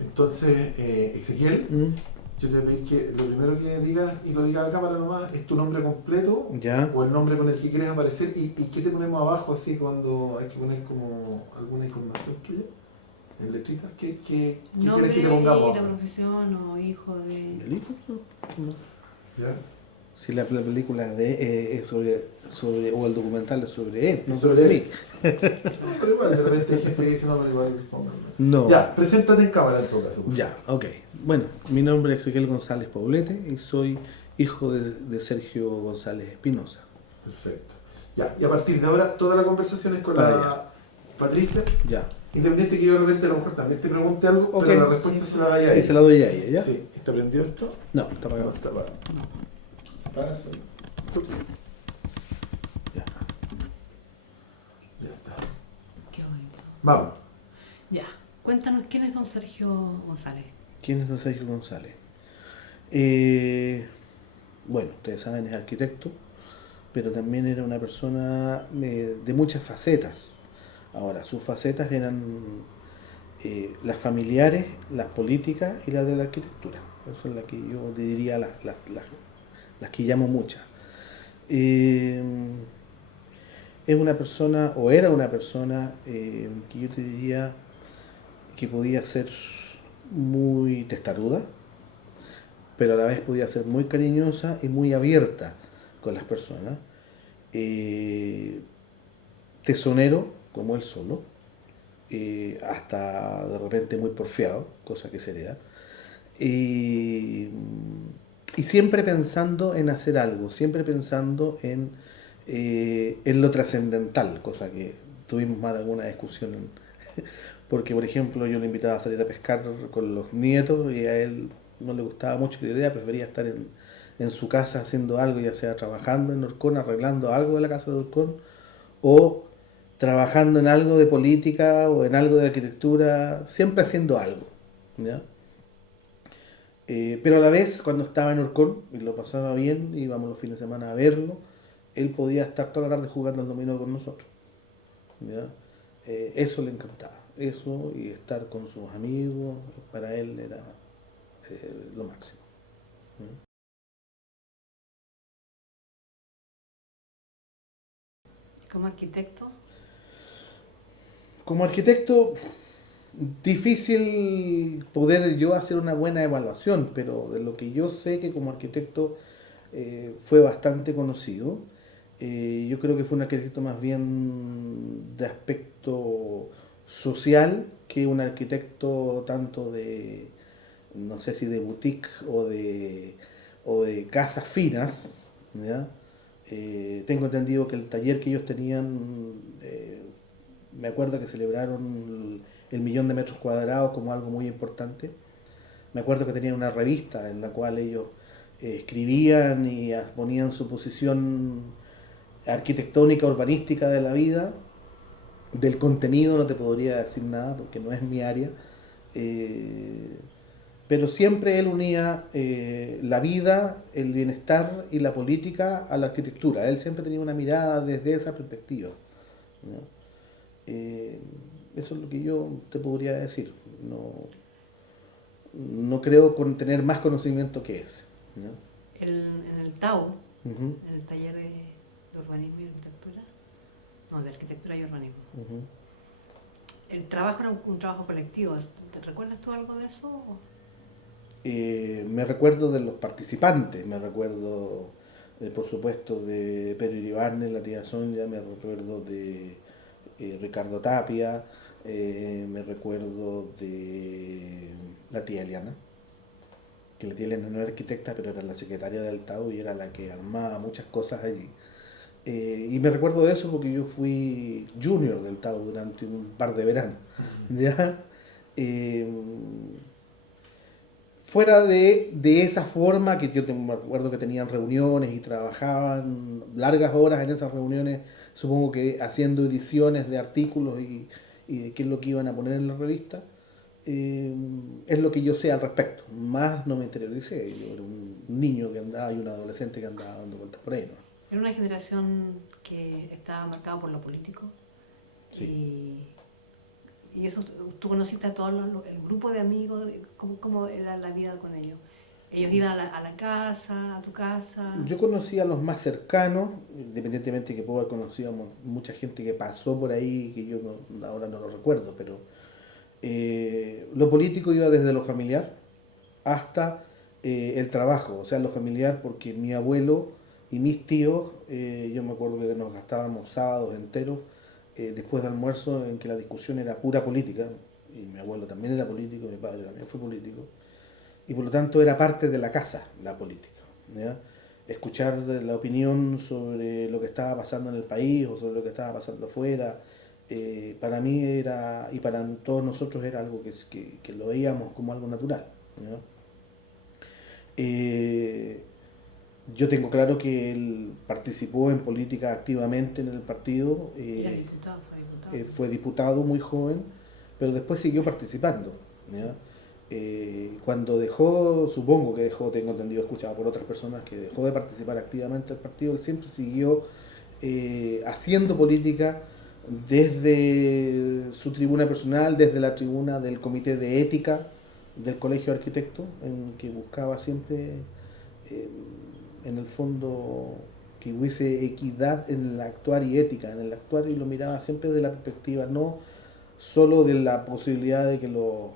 Entonces, Ezequiel, yo te voy a pedir que lo primero que digas, y lo digas a cámara nomás, es tu nombre completo Ya. o el nombre con el que quieres aparecer y qué te ponemos abajo así cuando hay que poner como alguna información tuya en letritas. ¿Qué quieres que te Nombre, pongamos la ahora? profesión o hijo de... ¿El hijo? No. ¿Ya? Si la película es sobre, o el documental es sobre él, no Es sobre sobre mí. él. No, pero igual, de repente hay gente que dice no, pero igual pónganlo. No. Ya, preséntate en cámara en todo caso. Por Ya, ok. Bueno, mi nombre es Ezequiel González Poblete y soy hijo de Sergio González Espinosa. Perfecto. Ya, y a partir de ahora toda la conversación es con Para la Patricia. Ya. Independiente que yo de repente a lo mejor también te pregunte algo, Ok. pero la respuesta se la da a Y ella. se la doy a ella, ¿ya? Sí. ¿Te prendió esto? No, está No, apagado. está apagado. Apaga, Ya. Ya está. Qué bonito. Vamos. Ya, cuéntanos quién es don Sergio González. ¿Quién es don Sergio González? Bueno, ustedes saben, es arquitecto, pero también era una persona de muchas facetas. Ahora, sus facetas eran las familiares, las políticas y las de la arquitectura. Esas son las que yo diría las que llamo muchas. Eh, es una persona, o era una persona, que yo te diría que podía ser muy testaruda, pero a la vez podía ser muy cariñosa y muy abierta con las personas. Tesonero, como él solo, hasta de repente muy porfiado, cosa que se le da. Y siempre pensando en hacer algo, siempre pensando en lo trascendental, cosa que tuvimos más de alguna discusión. Porque, por ejemplo, yo le invitaba a salir a pescar con los nietos y a él no le gustaba mucho la idea, prefería estar en su casa haciendo algo, ya sea trabajando en Orcón, arreglando algo de la casa de Orcón, o trabajando en algo de política o en algo de arquitectura, siempre haciendo algo, ¿ya? Pero a la vez, cuando estaba en Orcón y lo pasaba bien, íbamos los fines de semana a verlo, él podía estar toda la tarde jugando al dominó con nosotros, ¿ya? Eso le encantaba, eso y estar con sus amigos, para él era lo máximo. Como arquitecto, Como arquitecto, difícil poder yo hacer una buena evaluación, pero de lo que yo sé que como arquitecto fue bastante conocido. Yo creo que fue un arquitecto más bien de aspecto social que un arquitecto tanto de, no sé si de boutique o de casas finas, ¿ya? Tengo entendido que el taller que ellos tenían, me acuerdo que celebraron el 1.000.000 de metros cuadrados como algo muy importante. Me acuerdo que tenían una revista en la cual ellos escribían y ponían su posición arquitectónica, urbanística de la vida. Del contenido no te podría decir nada porque no es mi área. Eh, pero siempre él unía la vida, el bienestar y la política a la arquitectura. Él siempre tenía una mirada desde esa perspectiva, ¿no? Eh, Eso es lo que yo te podría decir. No, no creo tener más conocimiento que ese, ¿no? en el TAU, Uh-huh, en el taller de urbanismo y arquitectura, no, de arquitectura y urbanismo. uh-huh. El trabajo era un trabajo colectivo. ¿Te recuerdas tú algo de eso? Me recuerdo de los participantes, me recuerdo, por supuesto, de Pedro Iribarne, la tía Sonia, me recuerdo de Ricardo Tapia, me recuerdo de la tía Eliana, que la tía Eliana no era arquitecta, pero era la secretaria del TAU y era la que armaba muchas cosas allí. Y me recuerdo de eso porque yo fui junior del TAU durante un par de veranos, ¿ya? Eh, Fuera de esa forma que me acuerdo que tenían reuniones y trabajaban largas horas en esas reuniones, supongo que haciendo ediciones de artículos y de qué es lo que iban a poner en la revista, eh, es lo que yo sé al respecto. Más no me interioricé, yo era un niño que andaba y un adolescente que andaba dando vueltas por ahí, ¿no? Era una generación que estaba marcada por lo político Sí. Y eso, tú conociste a el grupo de amigos, ¿cómo era la vida con ellos? ¿Ellos iban a la casa, a tu casa? Yo conocí a los más cercanos, independientemente que puedo haber conocido a mucha gente que pasó por ahí, que yo ahora no lo recuerdo, pero lo político iba desde lo familiar hasta el trabajo, o sea, lo familiar, porque mi abuelo y mis tíos, yo me acuerdo que nos gastábamos sábados enteros después de almuerzo en que la discusión era pura política, y mi abuelo también era político, mi padre también fue político, y por lo tanto era parte de la casa la política, ¿ya? Escuchar la opinión sobre lo que estaba pasando en el país o sobre lo que estaba pasando afuera, para mí era, y para todos nosotros era algo que lo veíamos como algo natural, ¿ya? Eh, yo tengo claro que él participó en política activamente en el partido, Era diputado, fue diputado. fue diputado muy joven, pero después siguió participando, ¿ya? Cuando dejó, supongo que dejó, tengo entendido, escuchado por otras personas, que dejó de participar activamente del partido, él siempre siguió haciendo política desde su tribuna personal, desde la tribuna del comité de ética del Colegio de Arquitectos, en que buscaba siempre, eh, en el fondo, que hubiese equidad en el actuar y ética en el actuar, y lo miraba siempre desde la perspectiva no solo de la posibilidad de que los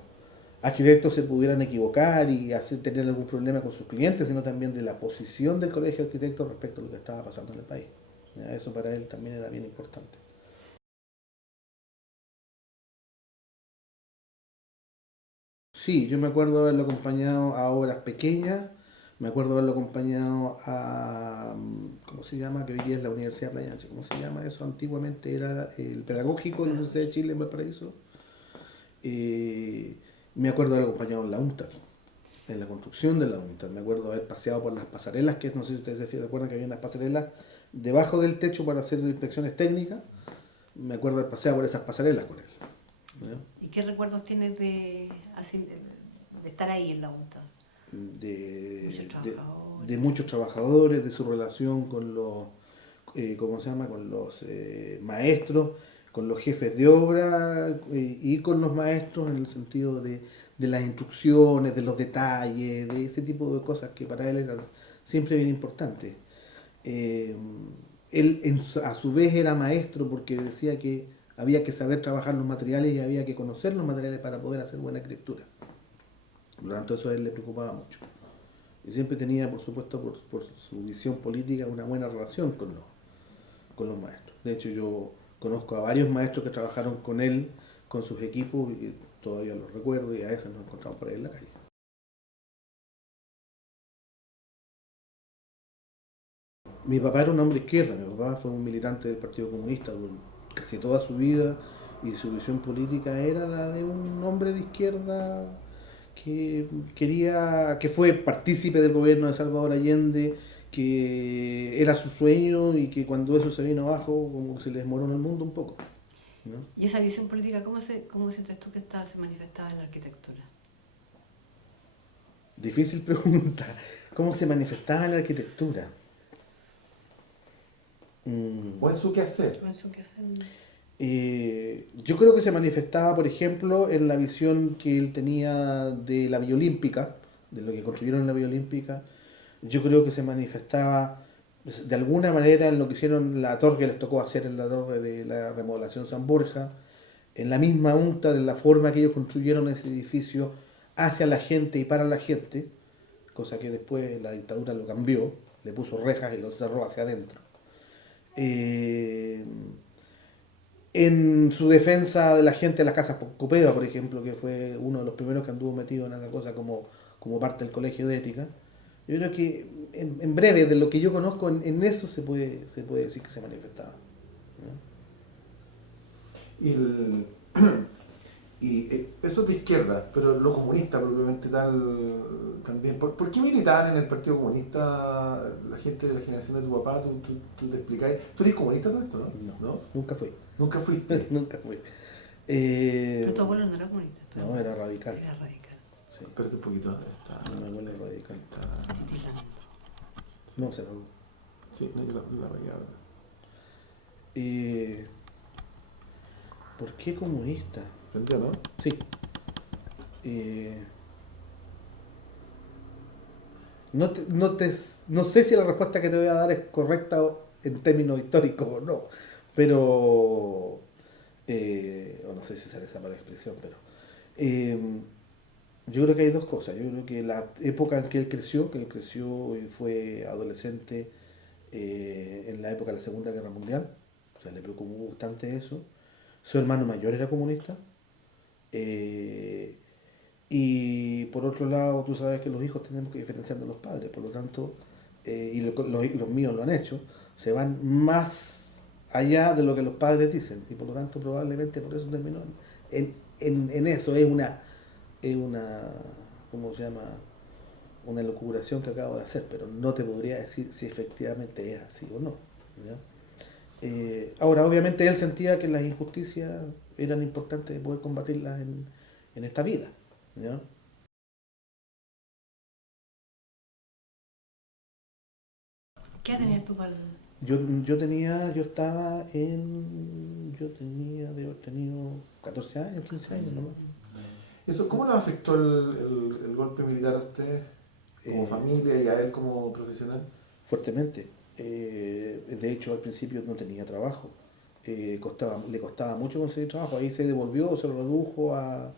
arquitectos se pudieran equivocar y hacer, tener algún problema con sus clientes, sino también de la posición del Colegio de Arquitectos respecto a lo que estaba pasando en el país. ¿Ya? Eso para él también era bien importante. Sí, yo me acuerdo haberlo acompañado a obras pequeñas, me acuerdo haberlo acompañado a, ¿cómo se llama? Que hoy día es la Universidad de Playa Ancha, ¿cómo se llama eso? Antiguamente era el pedagógico de la Universidad de Chile en Valparaíso. Eh, Me acuerdo haber acompañado en la UNTAD, en la construcción de la UNTAD. Me acuerdo haber paseado por las pasarelas, que no sé si ustedes se acuerdan que había unas pasarelas debajo del techo para hacer inspecciones técnicas. Me acuerdo haber paseado por esas pasarelas con él, ¿ya? ¿Y qué recuerdos tienes de estar ahí en la UNTA? Muchos De trabajadores. muchos trabajadores, de su relación con los, ¿cómo se llama? Con los maestros, con los jefes de obra y con los maestros en el sentido de las instrucciones, de los detalles, de ese tipo de cosas que para él eran siempre bien importantes. Eh, Él a su vez era maestro porque decía que había que saber trabajar los materiales y había que conocer los materiales para poder hacer buena arquitectura. Por lo tanto, eso a él le preocupaba mucho. Y siempre tenía, por supuesto, por su visión política, una buena relación con los maestros. De hecho, yo conozco a varios maestros que trabajaron con él, con sus equipos, y todavía los recuerdo, y a veces nos encontramos por ahí en la calle. Mi papá era un hombre de izquierda, mi papá fue un militante del Partido Comunista casi toda su vida, y su visión política era la de un hombre de izquierda que quería, que fue partícipe del gobierno de Salvador Allende, que era su sueño y que cuando eso se vino abajo como que se le desmoronó el mundo un poco, ¿no? ¿Y esa visión política, cómo sientes tú que se manifestaba en la arquitectura? Difícil pregunta. ¿Cómo se manifestaba en la arquitectura? Mm. ¿O en su quehacer? Pienso que hacen... Yo creo que se manifestaba, por ejemplo, en la visión que él tenía de la Villa Olímpica, de lo que construyeron en la Villa Olímpica. Yo creo que se manifestaba de alguna manera en lo que hicieron la torre que les tocó hacer en la torre de la remodelación San Borja, en la misma UNTA, de la forma que ellos construyeron ese edificio hacia la gente y para la gente, cosa que después la dictadura lo cambió, le puso rejas y lo cerró hacia adentro. Eh, en su defensa de la gente de las casas Copeva, por ejemplo, que fue uno de los primeros que anduvo metido en esa cosa como parte del colegio de ética. Yo creo que en breve, de lo que yo conozco, en eso se puede decir que se manifestaba, ¿no? Y, eso es de izquierda, pero lo comunista propiamente tal también. ¿Por qué militaban en el Partido Comunista la gente de la generación de tu papá? Tú te explicáis. ¿Tú eres comunista todo esto, no? No, nunca fui. Nunca fuiste. Nunca fui. Pero tu abuelo no era comunista. No, era radical. Era radical. Sí. Espérate un poquito. Mi abuelo era radical. Está- No, se lo... sí, no, yo la veía ahora. ¿Por qué comunista? ¿Entendió, no? Sí. Eh, no sé si la respuesta que te voy a dar es correcta en términos históricos o no, pero, o no sé si sale esa mala expresión, pero eh, yo creo que hay dos cosas. Yo creo que la época en que él creció y fue adolescente en la época de la Segunda Guerra Mundial, o sea, le preocupó bastante eso. Su hermano mayor era comunista. eh, y por otro lado, tú sabes que los hijos tenemos que diferenciar de los padres, por lo tanto, los míos lo han hecho, se van más allá de lo que los padres dicen, y por lo tanto probablemente por eso terminó en eso. Es una, ¿cómo se llama? Una locuración que acabo de hacer, pero no te podría decir si efectivamente es así o no. ¿Ya? Ahora, obviamente él sentía que las injusticias eran importantes de poder combatirlas en esta vida. ¿Ya? ¿Qué edad tenías tú para el...? Yo tenía de haber tenido 14 años, 15 años nomás. Eso, ¿cómo le afectó el golpe militar a usted como Eh, familia y a él como profesional? Fuertemente. De hecho, al principio no tenía trabajo. Le costaba mucho conseguir trabajo. Ahí se devolvió, se lo redujo a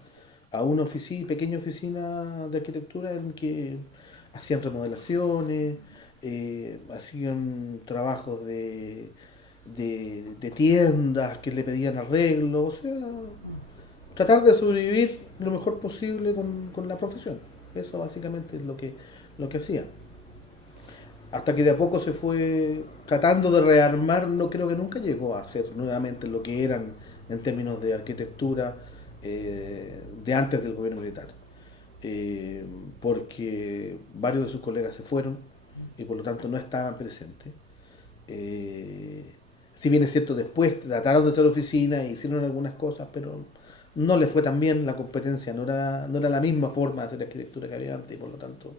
una oficina, pequeña oficina de arquitectura en que hacían remodelaciones, hacían trabajos de tiendas que le pedían arreglos, o sea, tratar de sobrevivir lo mejor posible con la profesión. Eso básicamente es lo que hacían. Hasta que de a poco se fue tratando de rearmar, no creo que nunca llegó a ser nuevamente lo que eran en términos de arquitectura de antes del gobierno militar. Eh, Porque varios de sus colegas se fueron y por lo tanto no estaban presentes. Eh, si bien es cierto, después trataron de hacer oficina e hicieron algunas cosas, pero no les fue tan bien, la competencia no era la misma forma de hacer arquitectura que había antes y por lo tanto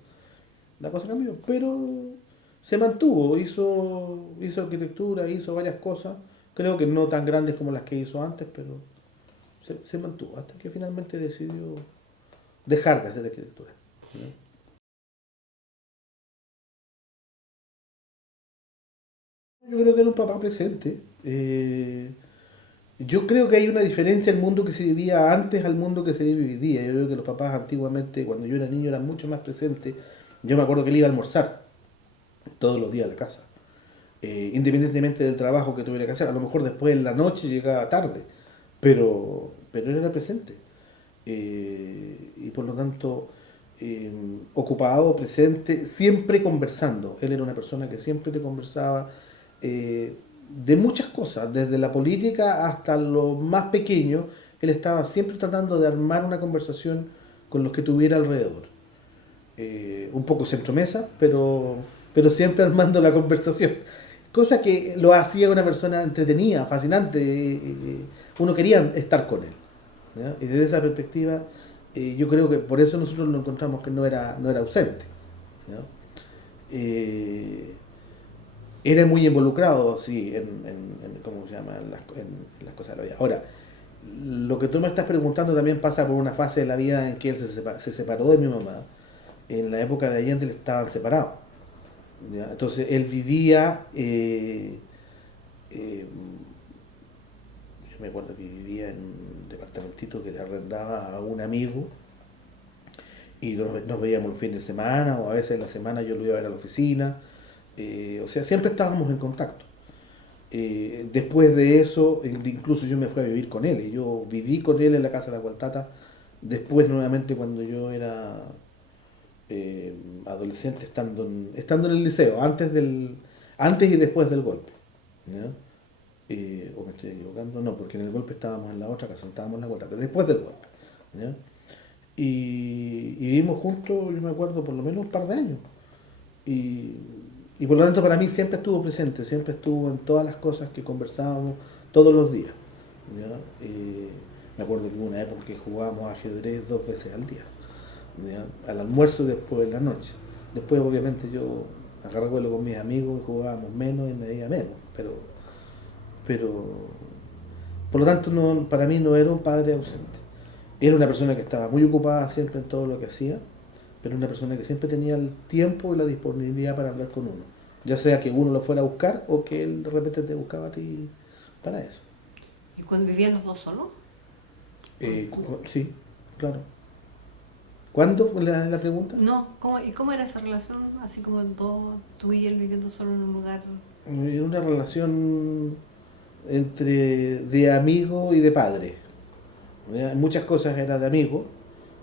la cosa cambió. Pero se mantuvo, hizo arquitectura, hizo varias cosas, creo que no tan grandes como las que hizo antes, pero se mantuvo hasta que finalmente decidió dejar de hacer arquitectura. ¿No? Yo creo que era un papá presente. Yo creo que hay una diferencia en el mundo que se vivía antes al mundo que se vive hoy día. Yo creo que los papás antiguamente, cuando yo era niño, eran mucho más presentes. Yo me acuerdo que él iba a almorzar todos los días a la casa, independientemente del trabajo que tuviera que hacer. A lo mejor después en la noche llegaba tarde, pero él era presente. Y por lo tanto, ocupado, presente, siempre conversando. Él era una persona que siempre te conversaba de muchas cosas, desde la política hasta lo más pequeño. Él estaba siempre tratando de armar una conversación con los que tuviera alrededor. Un poco centromesa, pero siempre armando la conversación. Cosa que lo hacía una persona entretenida, fascinante. Uno quería estar con él. ¿Ya? Y desde esa perspectiva, yo creo que por eso nosotros lo encontramos que no era ausente. ¿Ya? Eh, Era muy involucrado, sí, ¿cómo se llama? En las cosas de la vida. Ahora, lo que tú me estás preguntando también pasa por una fase de la vida en que él se separó de mi mamá. En la época de Allende estaban separados. ¿Ya? Entonces él vivía, yo me acuerdo que vivía en un departamentito que le arrendaba a un amigo y nos veíamos el fin de semana o a veces en la semana yo lo iba a ver a la oficina. O sea, siempre estábamos en contacto. Después de eso, incluso yo me fui a vivir con él y yo viví con él en la casa de la Gualtata. Después nuevamente cuando yo era adolescente estando en el liceo, antes y después del golpe. ¿Ya? ¿O me estoy equivocando? No, porque en el golpe estábamos en la otra casa, no estábamos en la Gualtata, después del golpe. ¿Ya? Y vivimos juntos, yo me acuerdo, por lo menos un par de años. Y, y por lo tanto para mí siempre estuvo presente, siempre estuvo en todas las cosas que conversábamos todos los días. ¿Ya? Me acuerdo que hubo una época que jugábamos ajedrez 2 veces al día. ¿Ya? Al almuerzo y después en la noche. Después obviamente yo agarré vuelo con mis amigos y jugábamos menos y me veía menos, pero por lo tanto no, para mí no era un padre ausente. Era una persona que estaba muy ocupada siempre en todo lo que hacía, pero una persona que siempre tenía el tiempo y la disponibilidad para hablar con uno. Ya sea que uno lo fuera a buscar o que él de repente te buscaba a ti para eso. ¿Y cuando vivían los dos solos? Sí, claro. ¿Cuándo fue la pregunta? No, ¿y cómo era esa relación? Así como tú y él viviendo solo en un lugar. Era una relación entre de amigo y de padre. ¿Ya? Muchas cosas era de amigo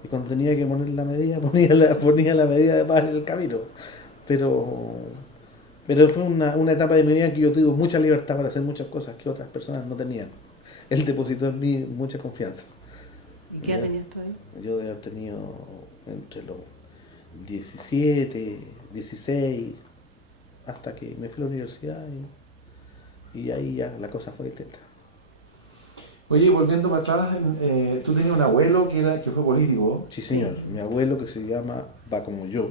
y cuando tenía que poner la medida ponía la medida de padre en el camino. Pero, pero fue una etapa de mi vida en que yo tuve mucha libertad para hacer muchas cosas que otras personas no tenían. Él depositó en mí mucha confianza. ¿Y qué edad tenías tú ahí? Yo debo haber tenido entre los 17, 16, hasta que me fui a la universidad y ahí ya la cosa fue distinta. Oye, volviendo para atrás, tú tenías un abuelo que fue político. Sí, señor. Mi abuelo, que se llama Va como yo,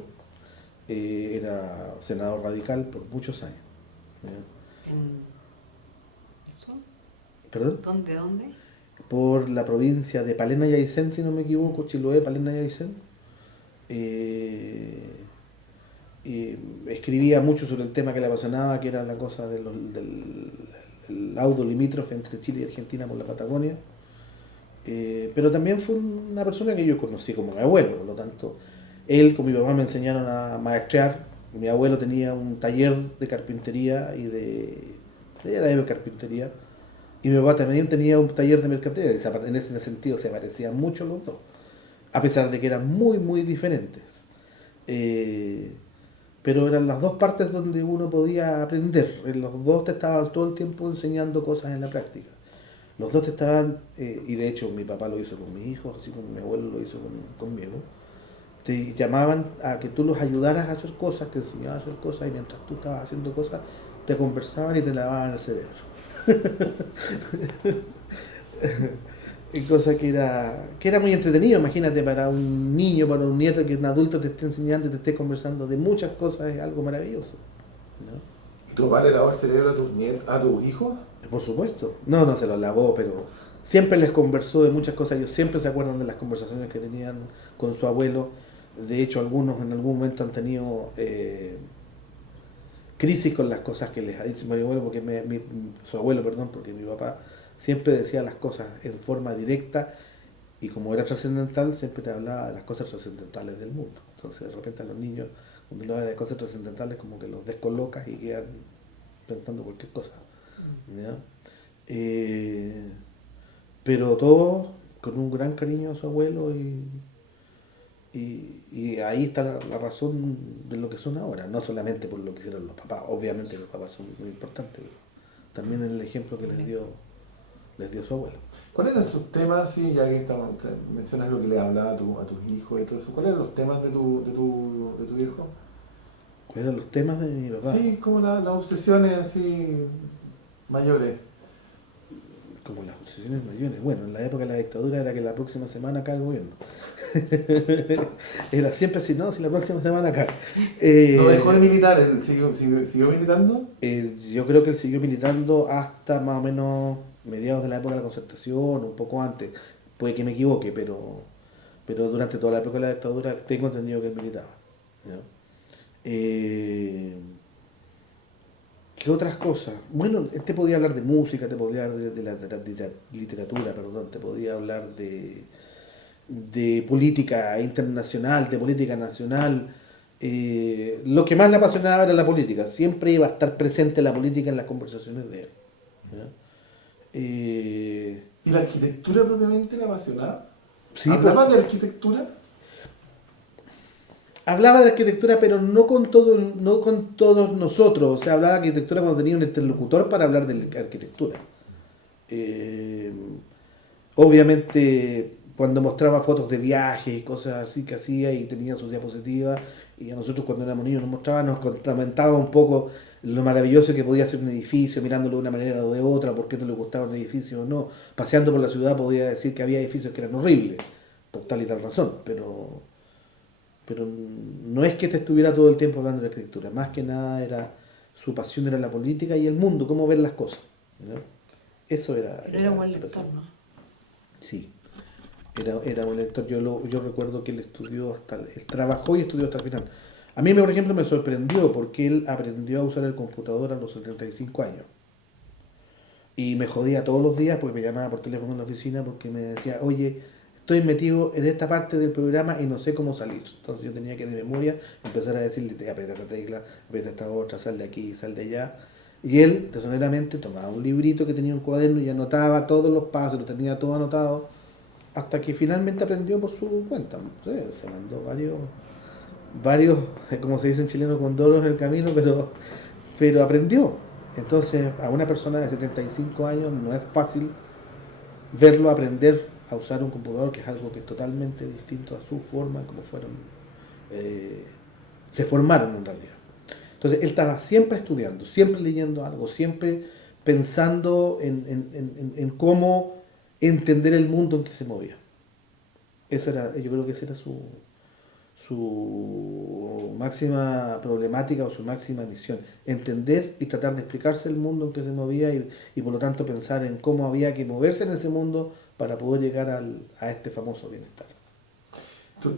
era senador radical por muchos años. ¿Ya? ¿En eso? ¿Perdón? ¿Dónde? Por la provincia de Palena y Aysén, si no me equivoco, Chiloé, Palena y Aysén. Escribía mucho sobre el tema que le apasionaba, que era la cosa del el laudo limítrofe entre Chile y Argentina por la Patagonia. Pero también fue una persona que yo conocí como mi abuelo, por lo tanto, él con mi papá me enseñaron a maestrear. Mi abuelo tenía un taller de carpintería y era de carpintería, y mi papá también tenía un taller de mercadería. En ese sentido se parecían mucho los dos, a pesar de que eran muy, muy diferentes. Pero eran las dos partes donde uno podía aprender. Los dos te estaban todo el tiempo enseñando cosas en la práctica. Los dos te estaban, y de hecho mi papá lo hizo con mis hijos, así como mi abuelo lo hizo conmigo, te llamaban a que tú los ayudaras a hacer cosas, te enseñaban a hacer cosas y mientras tú estabas haciendo cosas te conversaban y te lavaban el cerebro. Y cosa que era muy entretenido, imagínate, para un niño, para un nieto, que un adulto te esté enseñando y te esté conversando de muchas cosas, es algo maravilloso, ¿no? ¿Y tu papá le lavó el cerebro a tus hijos? Por supuesto, no se los lavó, pero siempre les conversó de muchas cosas. Ellos siempre se acuerdan de las conversaciones que tenían con su abuelo. De hecho, algunos en algún momento han tenido crisis con las cosas que les ha dicho mi abuelo, su abuelo, perdón, porque mi papá siempre decía las cosas en forma directa y como era trascendental, siempre te hablaba de las cosas trascendentales del mundo. Entonces, de repente a los niños, cuando le hablan de cosas trascendentales, como que los descolocas y quedan pensando cualquier cosa. ¿Ya? Pero todo con un gran cariño a su abuelo y ahí está la razón de lo que son ahora, no solamente por lo que hicieron los papás, obviamente los papás son muy importantes, también en el ejemplo que les dio su abuelo. ¿Cuáles eran sus temas, sí, ya que mencionas lo que le hablaba a tus hijos y todo eso? ¿Cuáles eran los temas de tu viejo? ¿Cuáles eran los temas de mi papá? Sí, como las obsesiones así mayores. Como las obsesiones mayores. Bueno, en la época de la dictadura era que la próxima semana cae el gobierno. Era siempre así, no, si la próxima semana cae. ¿No dejó de militar? ¿Él siguió militando? Yo creo que él siguió militando hasta más o menos mediados de la época de la Concertación, un poco antes. Puede que me equivoque, pero durante toda la época de la dictadura tengo entendido que él militaba. ¿Ya? ¿Qué otras cosas? Bueno, te podía hablar de música, te podía hablar de la literatura, perdón, te podía hablar de política internacional, de política nacional. Lo que más le apasionaba era la política, siempre iba a estar presente la política en las conversaciones de él. ¿Ya? ¿Y la arquitectura propiamente le apasionaba? Sí, ¿Hablaba de arquitectura? Hablaba de arquitectura, pero no con todos nosotros. O sea, hablaba de arquitectura cuando tenía un interlocutor para hablar de arquitectura. Obviamente, cuando mostraba fotos de viajes y cosas así que hacía y tenía sus diapositivas, y a nosotros cuando éramos niños nos comentaba un poco lo maravilloso que podía ser un edificio, mirándolo de una manera o de otra, por qué no le gustaba un edificio o no. Paseando por la ciudad podía decir que había edificios que eran horribles, por tal y tal razón, pero no es que te estuviera todo el tiempo hablando de arquitectura, más que nada su pasión era la política y el mundo, cómo ver las cosas, ¿no? Eso era... Pero era un buen lector, ¿no? Sí. Era un lector. Yo recuerdo que él él trabajó y estudió hasta el final. A mí, por ejemplo, me sorprendió porque él aprendió a usar el computador a los 75 años. Y me jodía todos los días porque me llamaba por teléfono en la oficina porque me decía, oye, estoy metido en esta parte del programa y no sé cómo salir. Entonces yo tenía que de memoria empezar a decirle, aprieta esta tecla, aprieta esta otra, sal de aquí, sal de allá. Y él, tesoneramente, tomaba un librito que tenía un cuaderno y anotaba todos los pasos, lo tenía todo anotado, hasta que finalmente aprendió por su cuenta. No sé, se mandó varios, como se dice en chileno, condoros en el camino, pero aprendió. Entonces, a una persona de 75 años no es fácil verlo aprender a usar un computador, que es algo que es totalmente distinto a su forma, como se formaron en realidad. Entonces, él estaba siempre estudiando, siempre leyendo algo, siempre pensando en cómo entender el mundo en que se movía. Yo creo que esa era su máxima problemática o su máxima misión, entender y tratar de explicarse el mundo en que se movía y por lo tanto pensar en cómo había que moverse en ese mundo para poder llegar a este famoso bienestar.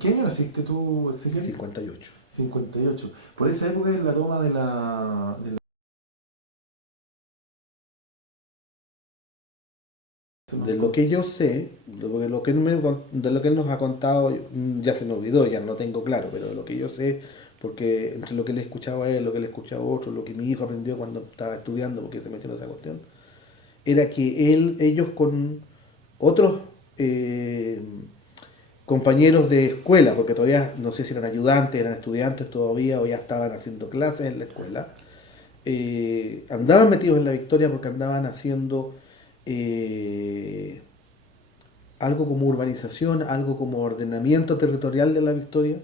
¿Qué año naciste tú, Ezequiel? 58. 58. Por esa época es la toma de la De lo que yo sé, de lo que él nos ha contado, ya se me olvidó, ya no tengo claro, pero de lo que yo sé, porque entre lo que le he escuchado a él, lo que le he escuchado a otro, lo que mi hijo aprendió cuando estaba estudiando, porque se metió en esa cuestión, era que ellos con otros compañeros de escuela, porque todavía no sé si eran ayudantes, eran estudiantes todavía, o ya estaban haciendo clases en la escuela, andaban metidos en la Victoria porque andaban haciendo algo como urbanización, algo como ordenamiento territorial de la Victoria,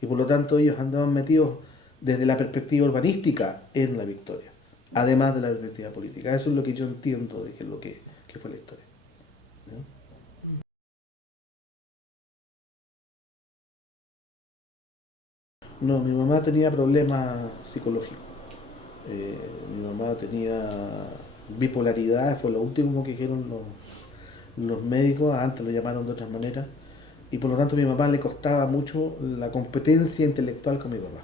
y por lo tanto ellos andaban metidos desde la perspectiva urbanística en la Victoria, además de la perspectiva política. Eso es lo que yo entiendo de que fue la historia. No, mi mamá tenía problemas psicológicos. Mi mamá tenía bipolaridad, fue lo último que dijeron los médicos, antes lo llamaron de otras maneras, y por lo tanto a mi mamá le costaba mucho la competencia intelectual con mi papá.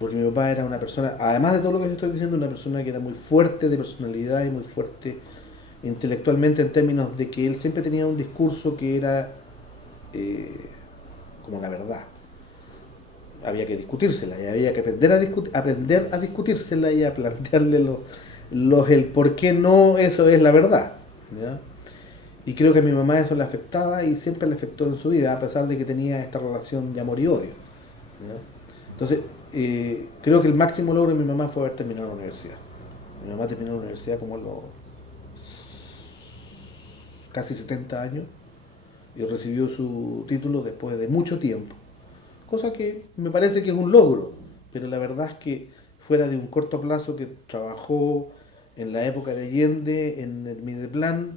Porque mi papá era una persona, además de todo lo que estoy diciendo, una persona que era muy fuerte de personalidad y muy fuerte intelectualmente en términos de que él siempre tenía un discurso que era como la verdad. Había que discutírsela y había que aprender a discutírsela y a plantearle el por qué no eso es la verdad, ¿ya? Y creo que a mi mamá eso le afectaba y siempre le afectó en su vida, a pesar de que tenía esta relación de amor y odio, ¿ya? Entonces, creo que el máximo logro de mi mamá fue haber terminado la universidad. Mi mamá terminó la universidad como a los casi 70 años y recibió su título después de mucho tiempo. Cosa que me parece que es un logro, pero la verdad es que fuera de un corto plazo que trabajó en la época de Allende, en el Mideplan,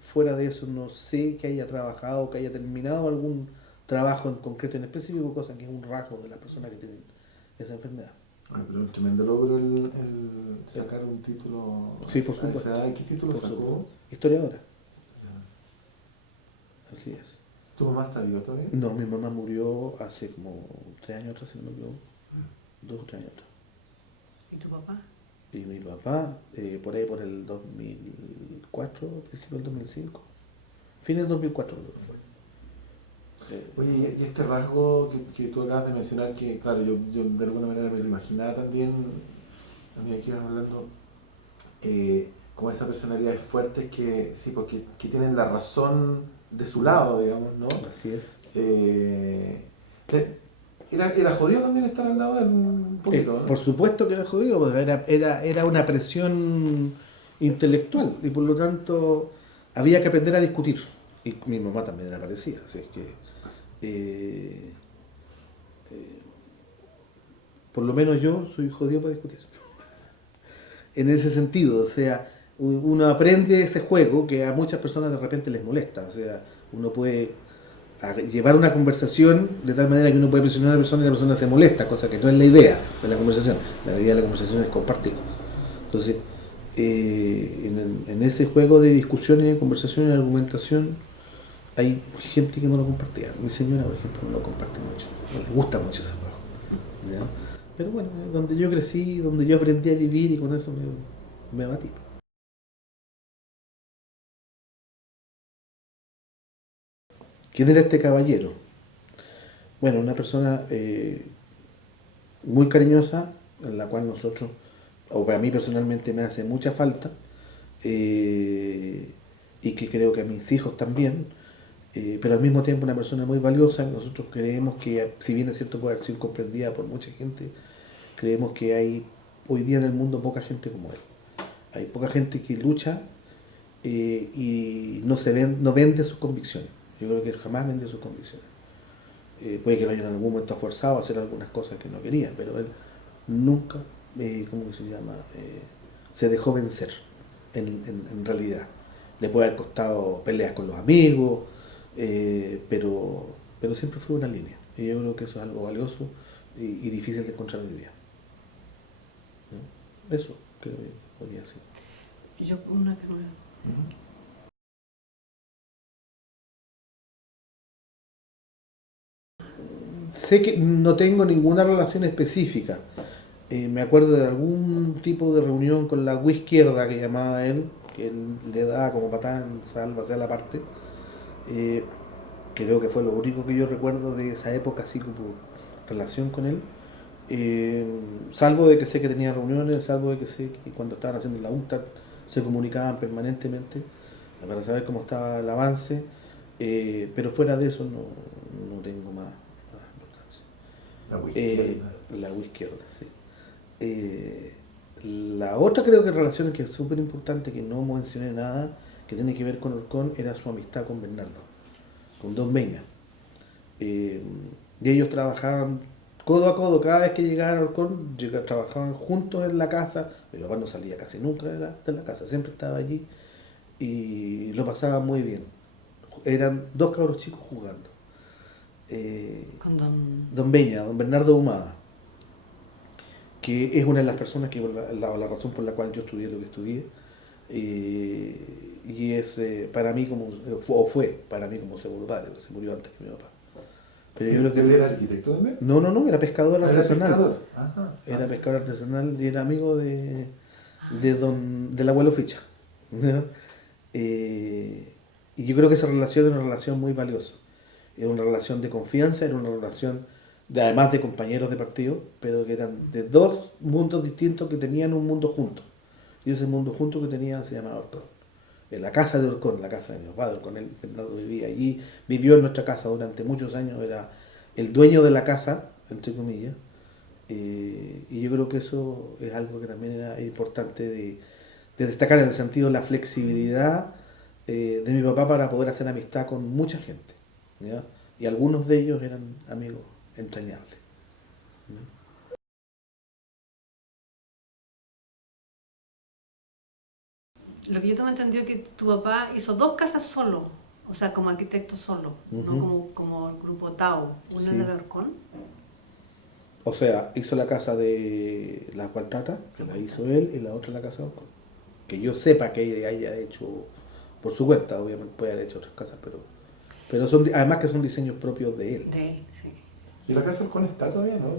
fuera de eso no sé que haya trabajado, que haya terminado algún trabajo en concreto en específico, cosa que es un rasgo de las personas que tienen esa enfermedad. Ay, pero un tremendo logro el sacar un título. Sí, por supuesto. ¿Qué título Por sacó? supuesto. Historiadora. Así es. ¿Tu mamá está viva todavía? No, mi mamá murió hace como 3 años atrás, si no me equivoco. 2 o 3 años atrás. ¿Y tu papá? Y mi papá, por ahí por el 2004, principio del 2005. Fin del 2004 creo que fue. Oye, y este rasgo que tú acabas de mencionar, que claro, yo de alguna manera me lo imaginaba también, a mí aquí ibas hablando, como esas personalidades fuertes que, sí, porque que tienen la razón de su lado, digamos, ¿no? Así es. Era jodido también estar al lado de él un poquito, ¿no? Por supuesto que era jodido, porque era una presión intelectual y por lo tanto había que aprender a discutir. Y mi mamá también era parecida, así es que por lo menos yo soy jodido para discutir. En ese sentido, o sea, uno aprende ese juego que a muchas personas de repente les molesta, o sea, uno puede llevar una conversación de tal manera que uno puede presionar a la persona y la persona se molesta, cosa que no es la idea de la conversación. La idea de la conversación es compartir. Entonces, en ese juego de discusiones, conversaciones, argumentación, hay gente que no lo compartía. Mi señora, por ejemplo, no lo comparte mucho, no le gusta mucho ese juego. ¿Ya? Pero bueno, donde yo crecí, donde yo aprendí a vivir y con eso me abatí. ¿Quién era este caballero? Bueno, una persona muy cariñosa, en la cual nosotros, o para mí personalmente me hace mucha falta, y que creo que a mis hijos también, pero al mismo tiempo una persona muy valiosa. Nosotros creemos que, si bien es cierto puede haber sido comprendida por mucha gente, creemos que hay hoy día en el mundo poca gente como él. Hay poca gente que lucha y no vende sus convicciones. Yo creo que él jamás vende sus convicciones. Puede que lo hayan en algún momento forzado a hacer algunas cosas que no quería, pero él nunca, ¿cómo que se llama? Se dejó vencer en realidad. Le puede haber costado peleas con los amigos, pero siempre fue una línea. Y yo creo que eso es algo valioso y difícil de encontrar hoy día. ¿No? Eso creo que podría ser. Yo, una que no. Sé que no tengo ninguna relación específica. Me acuerdo de algún tipo de reunión con la izquierda que llamaba él, que él le daba como patada en salva hacia la parte. Eh, Creo que fue lo único que yo recuerdo de esa época, así como relación con él. Salvo de que sé que tenía reuniones, salvo de que sé que cuando estaban haciendo la UNTAD se comunicaban permanentemente para saber cómo estaba el avance, pero fuera de eso no tengo más importancia. La izquierda, sí. La otra creo que relación que es súper importante, que no mencioné nada, que tiene que ver con Orcón, era su amistad con Bernardo, con Don Beña. Y ellos trabajaban codo a codo, cada vez que llegaban a Orcón, trabajaban juntos en la casa. Mi papá no salía casi nunca de la casa, siempre estaba allí y lo pasaban muy bien. Eran dos cabros chicos jugando. Con Don Beña, don Bernardo Humada, que es una de las personas que la razón por la cual yo estudié lo que estudié, y es para mí como, o fue para mí como segundo padre, porque se murió antes que mi papá. Pero yo creo que ¿Él era arquitecto también? no, era pescador Era artesanal. pescador. Ajá. Era pescador artesanal y era amigo del abuelo Ficha. ¿No? Y yo creo que esa relación es una relación muy valiosa. Era una relación de confianza, era una relación además de compañeros de partido, pero que eran de dos mundos distintos que tenían un mundo junto. Y ese mundo junto que tenían se llamaba Orcón. En la casa de Orcón, la casa de mi papá de Orcón, él, Bernardo vivía allí, vivió en nuestra casa durante muchos años, era el dueño de la casa, entre comillas, y yo creo que eso es algo que también era importante de destacar en el sentido de la flexibilidad de mi papá para poder hacer amistad con mucha gente, ¿ya? Y algunos de ellos eran amigos entrañables, ¿no? Lo que yo tengo entendido es que tu papá hizo dos casas solo, o sea, como arquitecto solo, no como el grupo Tau, una Sí. era de Orcón. O sea, hizo la casa de la Cualtata, que la hizo él, y la otra la casa de Orcón. Que yo sepa que ella haya hecho por su cuenta, obviamente puede haber hecho otras casas, pero son, además que son diseños propios de él. De él, sí. ¿Y la casa Orcón está todavía, no?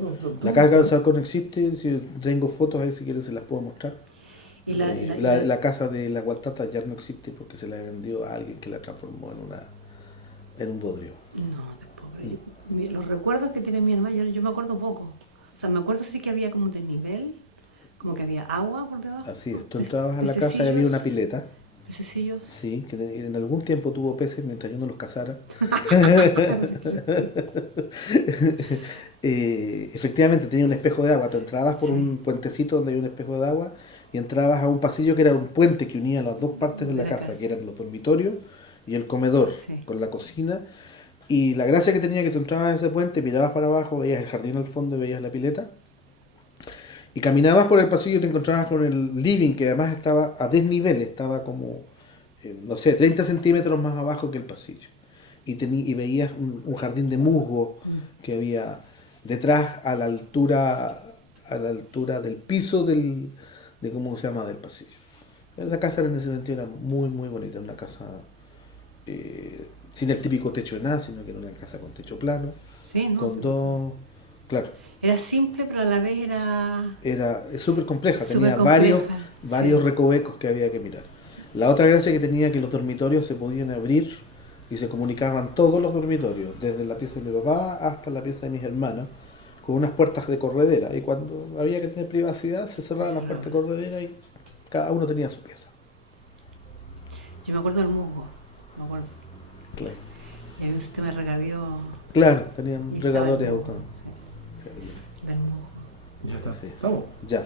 La casa de Orcón existe, si tengo fotos ahí si quieres se las puedo mostrar. Y La casa de la Gualtata ya no existe porque se la vendió a alguien que la transformó en un bodrio. No, de pobre. Los recuerdos que tiene mi hermana, yo me acuerdo poco. O sea, me acuerdo sí que había como desnivel, como que había agua por debajo. Así es, tú entrabas a la casa y había una pileta. Pececillos. Sí, que en algún tiempo tuvo peces mientras yo no los cazara. Efectivamente tenía un espejo de agua. Tú entrabas por un puentecito donde había un espejo de agua y entrabas a un pasillo que era un puente que unía las dos partes de la casa, que eran los dormitorios y el comedor, Sí. con la cocina. Y la gracia que tenía que tú entrabas a ese puente, mirabas para abajo, veías el jardín al fondo y veías la pileta. Y caminabas por el pasillo y te encontrabas con el living, que además estaba a desnivel, estaba como, no sé, 30 centímetros más abajo que el pasillo. Y veías un jardín de musgo que había detrás a la altura del piso de cómo se llama, del pasillo. La casa en ese sentido era muy, muy bonita, una casa sin el típico techo de nada, sino que era una casa con techo plano, Sí, ¿no? con dos, claro, Era simple, pero a la vez era es súper compleja, tenía súper varios, compleja, varios sí. recovecos que había que mirar. La otra gracia que tenía que los dormitorios se podían abrir y se comunicaban todos los dormitorios, desde la pieza de mi papá hasta la pieza de mis hermanas, con unas puertas de corredera, y cuando había que tener privacidad se cerraban las puertas de corredera y cada uno tenía su pieza. Yo me acuerdo del musgo, me acuerdo. Claro, Y había un sistema de regadío claro, tenían y estaba el regadores musgo, autónomos. sí, Sí. del musgo. Ya está. Sí. Estamos. Ya.